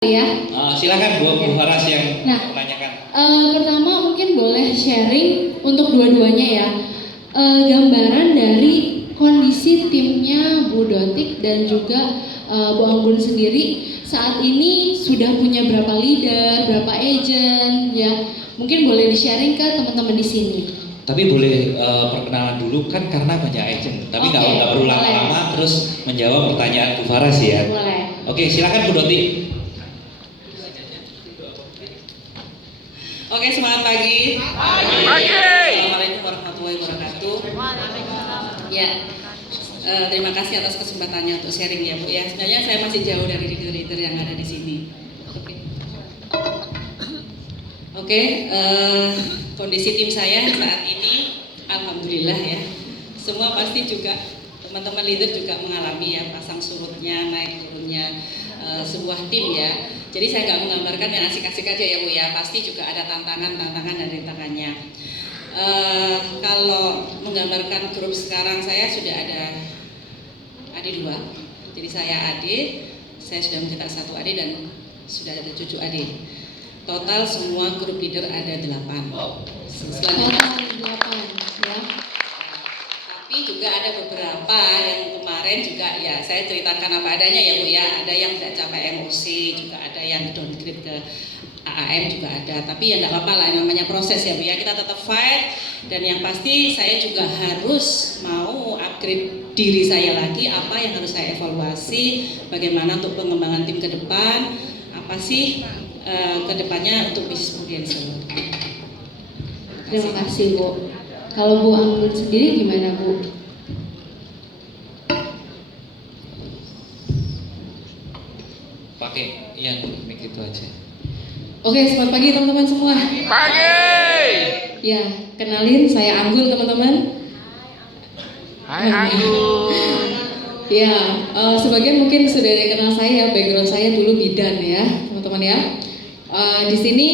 Ya. Silakan Bu Faras yang Nah, menanyakan. pertama mungkin boleh sharing untuk dua-duanya ya. Gambaran dari kondisi timnya Bu Dotik dan juga Bu Anggun sendiri saat ini sudah punya berapa leader, berapa agent ya. Mungkin boleh di-sharing ke teman-teman di sini. Tapi boleh perkenalan dulu kan karena banyak agent. Tapi nggak perlu lama-lama terus menjawab pertanyaan Bu Faras ya. Boleh. Oke, silakan Bu Dotik. Oke, semangat pagi. Assalamualaikum warahmatullahi wabarakatuh. Ya, terima kasih atas kesempatannya untuk sharing ya Bu ya. Sebenarnya saya masih jauh dari leader-leader yang ada di sini. Oke, kondisi tim saya saat ini, alhamdulillah ya. Semua pasti juga teman-teman leader juga mengalami ya pasang surutnya, naik turunnya sebuah tim ya. Jadi saya nggak menggambarkan yang asik-asik aja ya Bu ya, pasti juga ada tantangan dan rintangannya. Kalau menggambarkan grup sekarang saya sudah ada adik 2, jadi saya adik, saya sudah mencetak 1 adik dan sudah ada cucu adik. Total semua grup leader ada 8. Total 8 ya. Tapi juga ada beberapa yang kemarin juga ya saya ceritakan apa adanya ya Bu ya. Ada yang tidak capai MOC, juga ada yang downgrade ke AAM juga ada. Tapi ya tidak apa-apa lah, namanya proses ya Bu ya. Kita tetap fight dan yang pasti saya juga harus mau upgrade diri saya lagi. Apa yang harus saya evaluasi, bagaimana untuk pengembangan tim ke depan, apa sih ke depannya untuk bisnis Prudential. Terima kasih Bu. Kalau Bu Anggun sendiri gimana Bu? Pakai yang mic itu aja. Oke, selamat pagi teman-teman semua. Pagi. Ya, kenalin saya Anggun teman-teman. Hai Anggun. Ya, sebagian mungkin sudah kenal saya, background saya dulu bidan ya, teman-teman ya. Di sini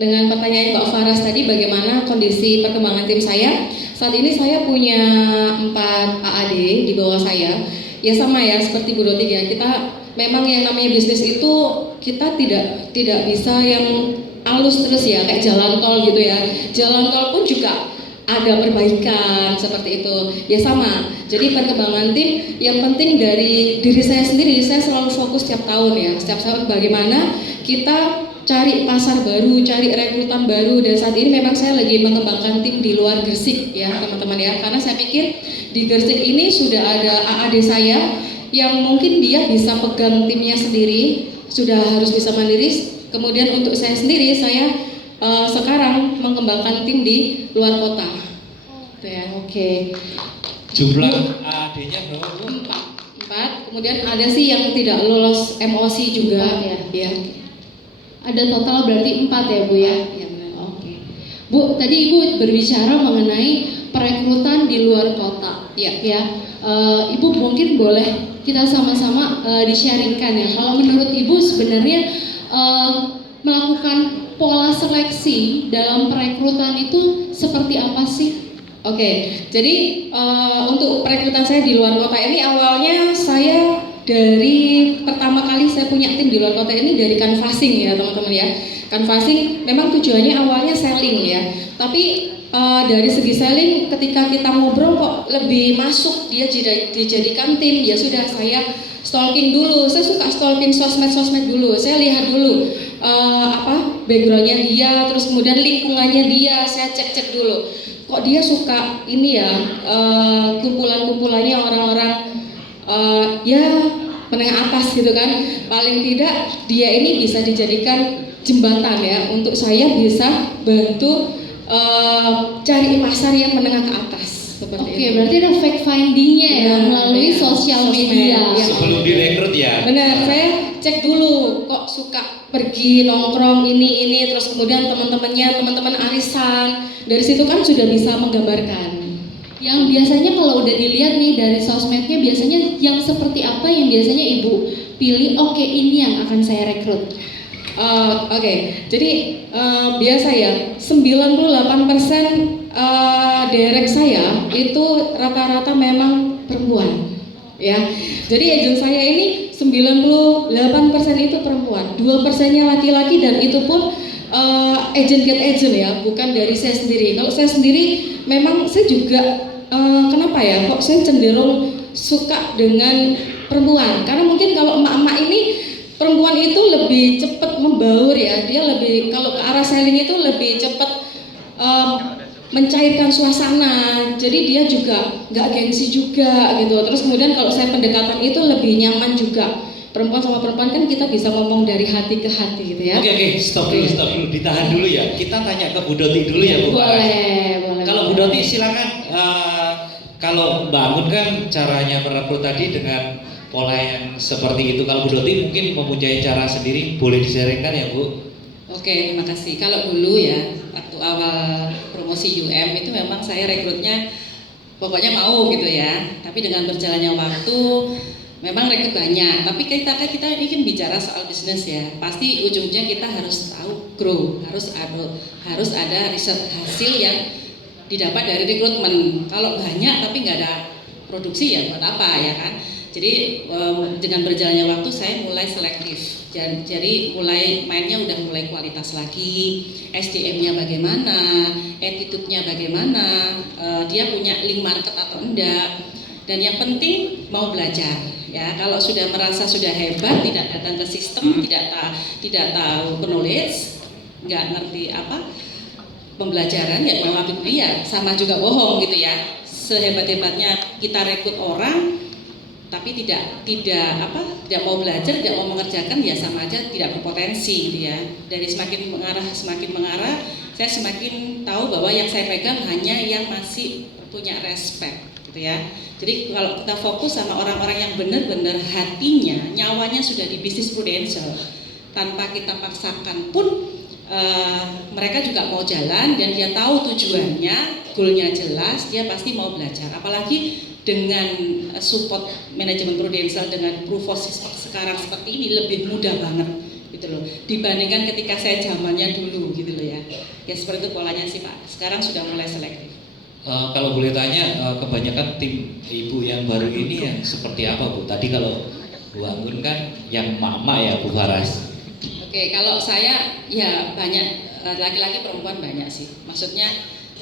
dengan pertanyaan Mbak Faras tadi bagaimana kondisi perkembangan tim saya. Saat ini saya punya 4 AAD di bawah saya. Ya sama ya seperti Bu Dotik ya. Kita memang yang namanya bisnis itu kita tidak bisa yang halus terus ya kayak jalan tol gitu ya. Jalan tol pun juga ada perbaikan seperti itu. Ya sama. Jadi perkembangan tim yang penting dari diri saya sendiri, saya selalu fokus setiap tahun ya. Setiap tahun bagaimana kita cari pasar baru, cari rekrutan baru, dan saat ini memang saya lagi mengembangkan tim di luar Gresik ya teman-teman ya, karena saya pikir di Gresik ini sudah ada AAD saya yang mungkin dia bisa pegang timnya sendiri, sudah harus bisa mandiri. Kemudian untuk saya sendiri, saya sekarang mengembangkan tim di luar kota. Ya, oke. Jumlah AD-nya berapa Bu? 4. Kemudian ada sih yang tidak lolos MOC juga 4 ya. ya. Ada total berarti 4 ya Bu ya? Ya, benar. Oke. Bu, tadi Ibu berbicara mengenai perekrutan di luar kota. Ya. Ibu mungkin boleh kita sama-sama di-sharingkan ya. Kalau menurut Ibu sebenarnya melakukan pola seleksi dalam perekrutan itu seperti apa sih? Oke, jadi untuk perekrutan saya di luar kota ini awalnya saya dari pertama kali saya punya tim di luar kota ini dari canvassing ya teman-teman ya. Canvassing memang tujuannya awalnya selling ya, tapi dari segi selling ketika kita ngobrol kok lebih masuk dia dijadikan tim, ya sudah saya stalking dulu. Saya suka stalking sosmed dulu, saya lihat dulu backgroundnya dia, terus kemudian lingkungannya dia, saya cek dulu. Kok dia suka ini ya, kumpulannya orang-orang ya menengah atas gitu kan. Paling tidak dia ini bisa dijadikan jembatan ya untuk saya bisa bantu cari pasar yang menengah ke atas seperti itu. Berarti ada fact findingnya ya melalui sosial media. Ya. Sebelum direkrut ya. Benar, saya cek dulu kok suka pergi nongkrong ini terus kemudian teman-teman arisan. Dari situ kan sudah bisa menggambarkan. Yang biasanya kalau udah dilihat nih dari sosmednya biasanya yang seperti apa yang biasanya Ibu pilih, oke ini yang akan saya rekrut. Oke, jadi biasa ya 98% direct saya itu rata-rata memang perempuan. Ya, jadi agent saya ini 98% itu perempuan, 2%-nya laki-laki, dan itu pun agent get agent ya, bukan dari saya sendiri. Kalau saya sendiri memang saya juga kenapa ya, kok saya cenderung suka dengan perempuan, karena mungkin kalau emak-emak ini perempuan itu lebih cepat membaur ya, dia lebih, kalau ke arah selling itu lebih cepat mencairkan suasana, jadi dia juga nggak gengsi juga gitu. Terus kemudian kalau saya pendekatan itu lebih nyaman juga. Perempuan sama perempuan kan kita bisa ngomong dari hati ke hati gitu ya. Oke, stop dulu, ditahan dulu ya. Kita tanya ke Bu Doti dulu ya, Bu Faras. Boleh. Kalau Bu Doti silakan. Kalau Mbak Anggun kan caranya merekrut tadi dengan pola yang seperti itu. Kalau Bu Doti mungkin mempunyai cara sendiri, boleh di-sharingkan ya Bu? Oke, terima kasih. Kalau dulu ya, waktu awal promosi UM itu memang saya rekrutnya pokoknya mau gitu ya. Tapi dengan berjalannya waktu, memang rekrut banyak. Tapi kita ini kan bicara soal bisnis ya. Pasti ujungnya kita harus tahu grow, harus ada riset hasil yang didapat dari rekrutmen. Kalau banyak tapi nggak ada produksi ya buat apa ya kan? Jadi dengan berjalannya waktu saya mulai selektif. Jadi mulai mainnya udah mulai kualitas lagi, SDM-nya bagaimana, attitude-nya bagaimana, dia punya link market atau enggak, dan yang penting mau belajar. Ya, kalau sudah merasa sudah hebat, tidak datang ke sistem, tidak tahu knowledge, nggak ngerti apa pembelajaran, ya mau ambil kuliah, sama juga bohong gitu ya. Sehebat-hebatnya kita rekrut orang, tapi tidak mau belajar, tidak mau mengerjakan, ya sama aja tidak berpotensi gitu ya. Dari semakin mengarah, saya semakin tahu bahwa yang saya pegang hanya yang masih punya respect gitu ya. Jadi kalau kita fokus sama orang-orang yang benar-benar hatinya, nyawanya sudah di bisnis prudential, tanpa kita paksakan pun mereka juga mau jalan dan dia tahu tujuannya, goalnya jelas, dia pasti mau belajar. Apalagi dengan support manajemen prudensial dengan Prufos sekarang seperti ini lebih mudah banget gitu loh, dibandingkan ketika saya zamannya dulu gitu loh ya. Ya seperti itu polanya sih Pak. Sekarang sudah mulai selektif. Kalau boleh tanya, kebanyakan tim ibu yang baru ini yang seperti apa Bu? Tadi kalau Bu Anggun kan yang mama ya Bu Faras. Oke, kalau saya ya banyak, laki-laki perempuan banyak sih. Maksudnya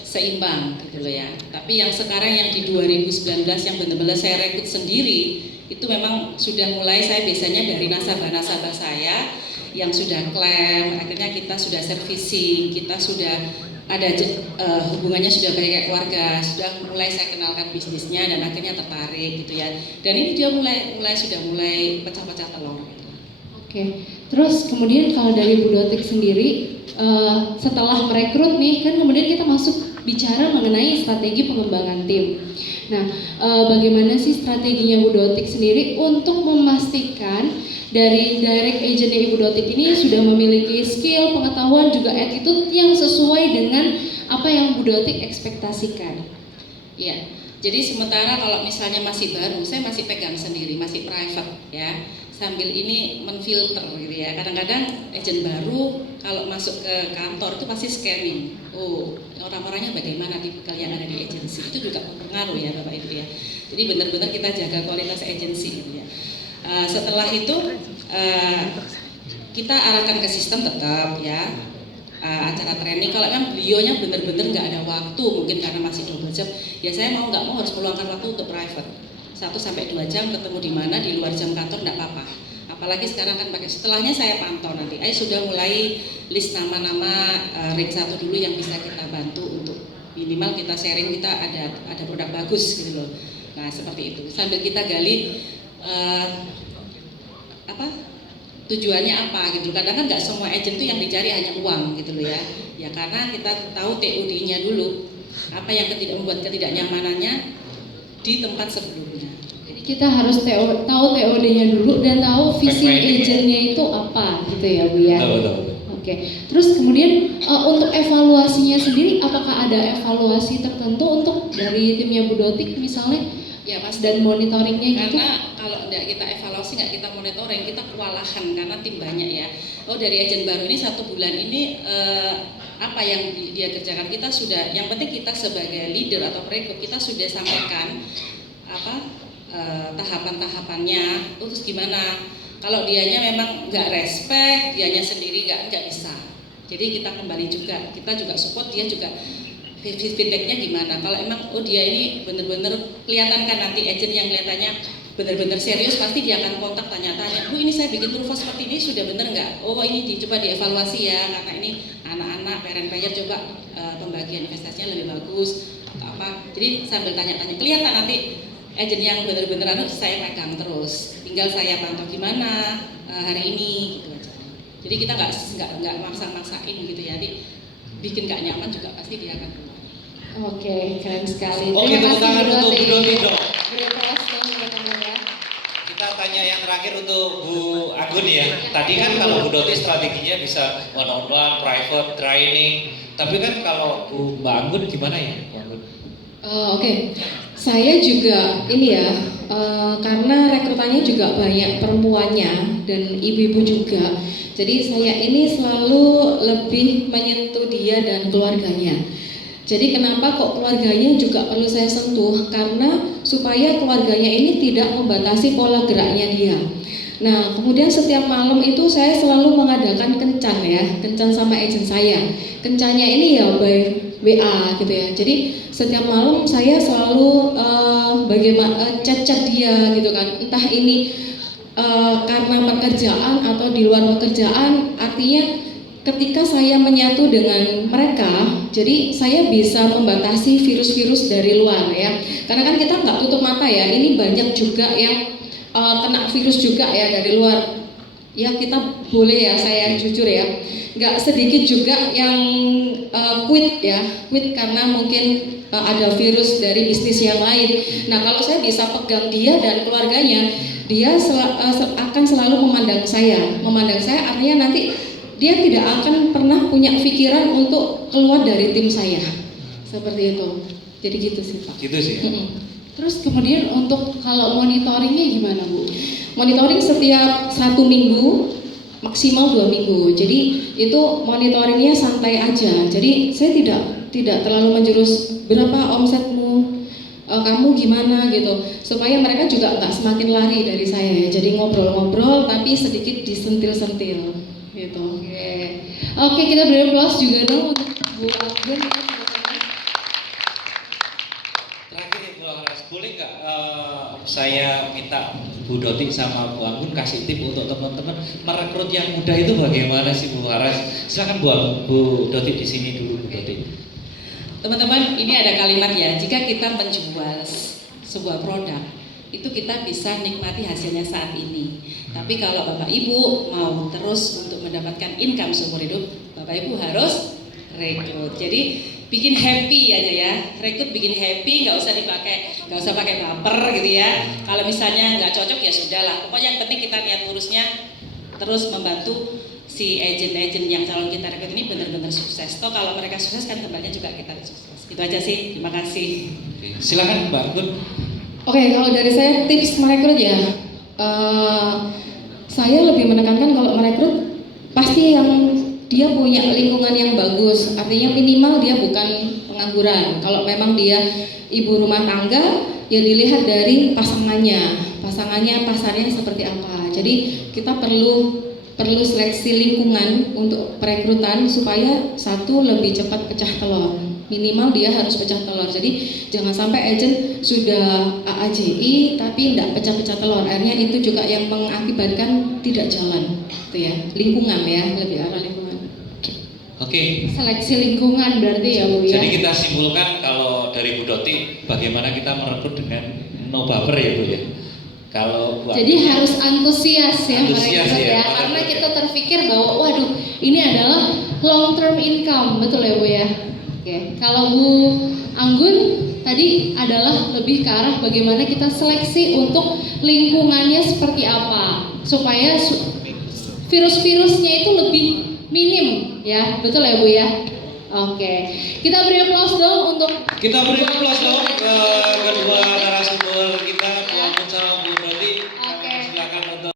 seimbang gitu loh ya. Tapi yang sekarang yang di 2019 yang benar-benar saya rekrut sendiri itu memang sudah mulai, saya biasanya dari nasabah-nasabah saya yang sudah klaim, akhirnya kita sudah servicing, kita sudah ada hubungannya sudah baik kayak keluarga, sudah mulai saya kenalkan bisnisnya dan akhirnya tertarik gitu ya. Dan ini dia sudah mulai pecah-pecah telur. Oke, terus kemudian kalau dari Bu Dotik sendiri, setelah merekrut nih, kan kemudian kita masuk bicara mengenai strategi pengembangan tim. Nah, bagaimana sih strateginya Bu Dotik sendiri untuk memastikan dari direct agentnya Ibu Dotik ini sudah memiliki skill, pengetahuan, juga attitude yang sesuai dengan apa yang Bu Dotik ekspektasikan? Iya, jadi sementara kalau misalnya masih baru, saya masih pegang sendiri, masih private ya. Sambil ini menfilter gitu ya. Kadang-kadang agent baru kalau masuk ke kantor itu pasti scanning. Oh, orang-orangnya bagaimana tipikal yang ada di agensi. Itu juga berpengaruh ya Bapak Ibu ya. Jadi benar-benar kita jaga kualitas agensi gitu ya. Setelah itu kita arahkan ke sistem tetap ya. Acara training, kalau memang beliaunya benar-benar nggak ada waktu, mungkin karena masih double job, ya saya mau nggak mau harus meluangkan waktu untuk private. 1-2 jam ketemu di mana di luar jam kantor enggak apa-apa. Apalagi sekarang kan pakai, setelahnya saya pantau nanti. Sudah mulai list nama-nama ring 1 dulu yang bisa kita bantu untuk minimal kita sharing, kita ada produk bagus gitu loh. Nah seperti itu. Sambil kita gali tujuannya apa gitu. Kadang kan nggak semua agent tuh yang dicari hanya uang gitu loh ya. Ya karena kita tahu TOD-nya dulu. Apa yang membuat ketidaknyamanannya di tempat sebelumnya. Jadi kita harus tahu TOD-nya dulu dan tahu visi agentnya itu apa gitu ya Bu ya. Betul. Oke. Terus kemudian untuk evaluasinya sendiri, apakah ada evaluasi tertentu untuk dari timnya Bu Dotik misalnya? Ya Mas, dan monitoringnya gitu? Karena kalau tidak kita evaluasi, nggak kita monitoring, kita kewalahan karena tim banyak ya. Oh dari agent baru ini 1 bulan ini apa yang dia kerjakan, kita sudah, yang penting kita sebagai leader atau perekrut kita sudah sampaikan tahapan-tahapannya. Terus gimana? Kalau dianya memang nggak respect, dianya sendiri nggak bisa. Jadi kita kembali juga, kita juga support dia juga feedbacknya gimana. Kalau emang dia ini bener-bener kelihatan kan nanti agent yang kelihatannya bener-bener serius, pasti dia akan kontak tanya-tanya, Bu ini saya bikin proof seperti ini sudah bener nggak? Oh ini coba dievaluasi ya, karena ini anak-anak parent player coba pembagian investasinya lebih bagus atau apa. Jadi sambil tanya-tanya, kelihatan nanti agent yang bener-bener saya pegang terus, tinggal saya pantau gimana hari ini gitu aja. Jadi kita nggak maksa-maksain gitu ya, nanti bikin nggak nyaman juga pasti dia akan keluar. Oke, keren sekali. Oke, Terima tepuk kasih tangan Bu untuk Bu Doti. Doti dong. Beri kelas dong teman-teman ya. Kita tanya yang terakhir untuk Bu Anggun ya. Tadi kan kalau Bu Doti strateginya bisa one on one, private, training. Tapi kan kalau Bu Mbak Anggun gimana ya? Bu Anggun? Oke. Saya juga ini ya, karena rekrutannya juga banyak perempuannya dan ibu-ibu juga. Jadi saya ini selalu lebih menyentuh dia dan keluarganya. Jadi kenapa kok keluarganya juga perlu saya sentuh? Karena supaya keluarganya ini tidak membatasi pola geraknya dia. Nah, kemudian setiap malam itu saya selalu mengadakan kencan ya, kencan sama agent saya. Kencannya ini ya by WA gitu ya. Jadi setiap malam saya selalu bagaimana chat-chat dia gitu kan. Entah ini karena pekerjaan atau di luar pekerjaan, artinya ketika saya menyatu dengan mereka, jadi saya bisa membatasi virus-virus dari luar ya. Karena kan kita nggak tutup mata ya, ini banyak juga yang kena virus juga ya dari luar. Ya kita boleh ya, saya jujur ya, nggak sedikit juga yang quit karena mungkin ada virus dari bisnis yang lain. Nah kalau saya bisa pegang dia dan keluarganya, dia akan selalu memandang saya artinya nanti dia tidak akan pernah punya pikiran untuk keluar dari tim saya. Seperti itu. Jadi gitu sih Pak. Gitu sih. Terus kemudian untuk kalau monitoringnya gimana Bu? Monitoring setiap 1 minggu, maksimal 2 minggu. Jadi itu monitoringnya santai aja. Jadi saya tidak terlalu menjurus berapa omsetmu, kamu gimana gitu. Supaya mereka juga nggak semakin lari dari saya ya. Jadi ngobrol-ngobrol tapi sedikit disentil-sentil gitu. Oke, kita beri aplaus juga dong untuk Bu Anggun. Terakhir ya Bu Haras, boleh nggak saya minta Bu Doti sama Bu Anggun kasih tip untuk teman-teman merekrut yang muda itu bagaimana sih Bu Haras? Silakan Bu Doti di sini dulu Bu Doti. Teman-teman, ini ada kalimat ya, jika kita menjual sebuah produk, itu kita bisa nikmati hasilnya saat ini. Tapi kalau Bapak Ibu mau terus untuk mendapatkan income seumur hidup, Bapak Ibu harus rekrut. Jadi bikin happy aja ya, rekrut bikin happy, nggak usah pakai baper gitu ya. Kalau misalnya nggak cocok ya sudahlah. Pokoknya yang penting kita niat lurusnya terus membantu si agent-agent yang calon kita rekrut ini benar-benar sukses. Toh kalau mereka sukses kan kembalinya juga kita sukses. Itu aja sih. Terima kasih. Silakan Mbak Anggun. Oke, kalau dari saya tips merekrut ya, saya lebih menekankan kalau merekrut pasti yang dia punya lingkungan yang bagus, artinya minimal dia bukan pengangguran. Kalau memang dia ibu rumah tangga, ya dilihat dari pasangannya pasarnya seperti apa. Jadi kita perlu seleksi lingkungan untuk perekrutan supaya satu lebih cepat pecah telur. Minimal dia harus pecah telur. Jadi jangan sampai agent sudah AAJI tapi tidak pecah-pecah telur. Akhirnya itu juga yang mengakibatkan tidak jalan. Itu ya, lingkungan ya, lebih arah lingkungan. Oke. Seleksi lingkungan berarti ya Bu ya. Jadi kita simpulkan kalau dari Bu Doti bagaimana kita merekrut dengan no baper ya Bu ya. Kalau jadi harus antusias ya Antusias merekrut ya, ya, karena betul. kita terpikir bahwa waduh ini adalah long term income, betul ya Bu ya. Oke, kalau Bu Anggun tadi adalah lebih ke arah bagaimana kita seleksi untuk lingkungannya seperti apa supaya virus-virusnya itu lebih minim ya, betul ya Bu ya. Oke, kita beri aplaus dong untuk kita beri aplaus dong ke kedua